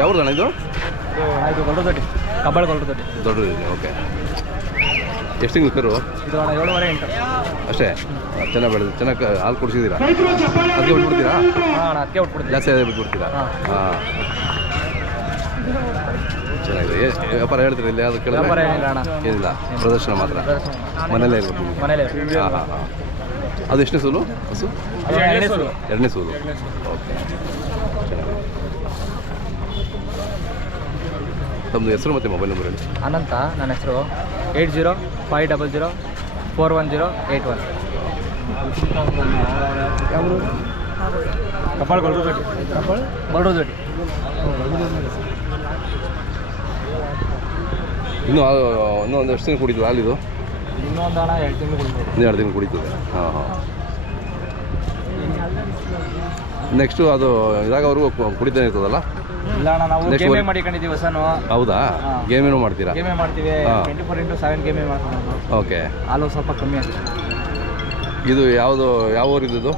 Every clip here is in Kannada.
ಯಾವ್ದಣ್ಣ ಇದು? ಇದು ಗೊಲ್ರದೊಡ್ಡಿ, ಕಬ್ಬಾಳ ಗೊಲ್ರದೊಡ್ಡಿ. ದೊಡ್ಡದಿದೆ. ಓಕೆ. ಎಷ್ಟು ತಿಂಗಳು ಕರು? ಇದು ಅಣ್ಣ 7.5 8 ಅಷ್ಟೇ. ಚೆನ್ನಾಗಿ ಬೆಳೆದು ಚೆನ್ನಾಗಿ ಹಾಲು ಕೊಡಿಸಿದ್ದೀರಾ? ಅದಕ್ಕೆ ಬಿಟ್ಬಿಡ್ತೀರಾ? ಹಾಂ ಅಣ್ಣ, ಅದಕ್ಕೆ ಬಿಟ್ಬಿಡ್ತೀವಿ. ಜಾಸ್ತಿ ಆಗಿ ಬಿಟ್ಬಿಡ್ತೀರಾ? ಹಾಂ, ಚೆನ್ನಾಗಿದೆ. ವ್ಯಾಪಾರ ಹೇಳ್ತೀರಾ? ಇಲ್ಲಿ ಯಾವುದು ಕೇಳಿದ್ರೆ ವ್ಯಾಪಾರ ಏನಿಲ್ಲ ಅಣ್ಣ, ಏನಿಲ್ಲ, ಪ್ರದರ್ಶನ ಮಾತ್ರ. ಮನೇಲೇ ಇರ್ಬೋದು. ಮನೇಲೆ. ಹಾಂ ಹಾಂ ಹಾಂ. ಅದು ಎಷ್ಟನೇ ಸೂಲು ಹಸು? ಎರಡನೇ ಸೂಲು. ಓಕೆ, ಚೆನ್ನಾಗಿದೆ. ತಮ್ಮದು ಹೆಸರು ಮತ್ತು ಮೊಬೈಲ್ ನಂಬರ್ ಹೇಳಿ. ಅನಂತ ನನ್ನ ಹೆಸರು. 8050041081. ಕಬ್ಬಾಳ ಗೊಲ್ರದೊಡ್ಡಿ. ಗೊಲ್ರದೊಡ್ಡಿ. ಇನ್ನೂ ಒಂದು ಎಷ್ಟು ತಿಂಗಳು ಕುಡಿತದೆ ಹಾಲಿದು? ಇನ್ನೊಂದು ಅಣ್ಣ 2 ತಿಂಗಳು ಕುಡಿಬೋದು. ಇನ್ನೂ 2 ತಿಂಗಳು ಕುಡಿತದೆ. ಹಾಂ ಹಾಂ. ನೆಕ್ಸ್ಟು ಅದು ಇದಾಗವರೆಗೂ ಕುಡಿತಾನೆ ಇರ್ತದಲ್ಲ? ಇಲ್ಲ ಅಣ್ಣ, ನಾವು ಗೇಮೇ ಮಾಡಿಕೊಂಡಿದ್ದೀವಿ ಹೊಸನು. ಹೌದಾ? ಗೇಮೇನೂ ಮಾಡ್ತೀರಾ? ಗೇಮೇ ಮಾಡ್ತೀವಿ. 24x7 ಗೇಮೇ ಮಾಡ್ತೀವಿ. ಓಕೆ. ಹಾಲು ಸ್ವಲ್ಪ ಕಮ್ಮಿ ಆಗುತ್ತೆ. ಇದು ಯಾವುದು, ಯಾವ ಊರಿದ್ದು ಇದು?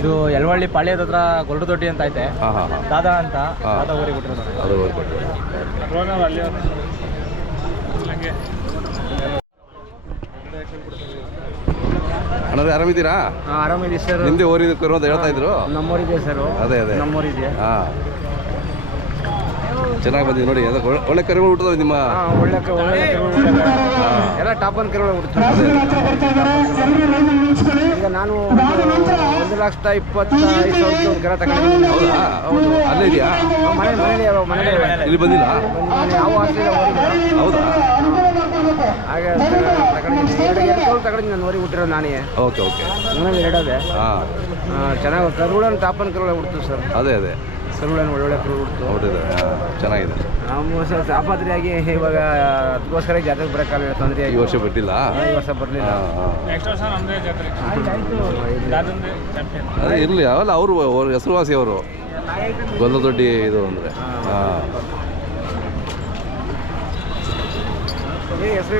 ಇದು ಯಲವಳ್ಳಿ ಪಾಳ್ಯದ ಹತ್ರ ಗೊಲ್ರದೊಡ್ಡಿ ಅಂತ ಐತೆ. ಹಾಂ ಹಾಂ ಹಾಂ. ದಾದಾ ಅಂತ. ದಾದಾ ಊರಿಗೆ ಕೊಟ್ಟಿರೋದು. ಅದು ಊರಿಗೆ ಕೊಟ್ಟರು. ಅಣ್ಣ ಆರಾಮಿದ್ದೀರಾ? ಆರಾಮಿದ್ದೀವಿ ಸರ್. ಹಿಂದೆ ಊರಿದ್ದು ಕರು ಅಂತ ಹೇಳ್ತಾ ಇದ್ರು. ನಮ್ಮೂರಿದೆ ಸರ್. ಅದೇ ನಮ್ಮೂರಿದೆ. ಹಾಂ, ಚೆನ್ನಾಗಿ ಬಂದಿದೆ ನೋಡಿ. ಅದಕ್ಕೆ ಒಳ್ಳೆ ಕರುಗಳು ಹುಟ್ಟುತ್ತವೆ ನಿಮ್ಮ? ಒಳ್ಳೆ ಎಲ್ಲ ಟಾಪ್ ಒನ್ ಕರುಗಳು ಹುಟ್ಟುತ್ತವೆ. ಈಗ ನಾನು 1,25,000 ಒಂದು ಕರ ತಗೊಂಡಿದ್ದೀನಿ. ಹೌದಾ? ಹೌದು. ಅಲ್ಲೇ ಇದೆಯಾ? ಮನೇಲಿ ಇಲ್ಲಿ ಬಂದಿಲ್ಲ? ಯಾವ ಆಸ್ಟ್ರೇಲಿಯಾ ಹೋಗಿಲ್ಲ. ಹೌದಾ? ಹಾಗೆ ತಗೊಂಡಿದ್ದೀನಿ. ನಾನು ಊರಿಗೆ ಹುಟ್ಟಿರೋದು ನಾನೇ. Okay okay. ಮನೇಲಿ ಎರಡದೆ. ಹಾಂ, ಚೆನ್ನಾಗಿ ಕರುಗಳನ್ನು ಟಾಪ್ ಒನ್ ಕರುಗಳು ಹುಡ್ತು ಸರ್. ಅದೇ ಕರುಗಳನ್ನು ಒಳ್ಳೊಳ್ಳೆ ಕರು ಹುಡ್ತು. ನೋಡಿದ್ದಾರೆ. ಚೆನ್ನಾಗಿದೆ. ನಮ್ಮ ಆಪಾತ್ರೆಯಾಗಿ ಇವಾಗ ಅದಕ್ಕೋಸ್ಕರ ಜಾತ್ರೆಗೆ ಬರೋಕ್ಕಾಗಲಿಲ್ಲ. ತೊಂದರೆ ಈ ವರ್ಷ ಬಿಟ್ಟಿಲ್ಲ? ಈ ವರ್ಷ ಬರಲಿಲ್ಲ. ಅದೇ ಇರಲಿ, ಅವಲ್ಲ ಅವರು ಹೆಸರುವಾಸಿ ಅವರು ಗೊಲ್ರದೊಡ್ಡಿ ಇದು ಅಂದರೆ. ಹಾಂ, ಹೆಸರು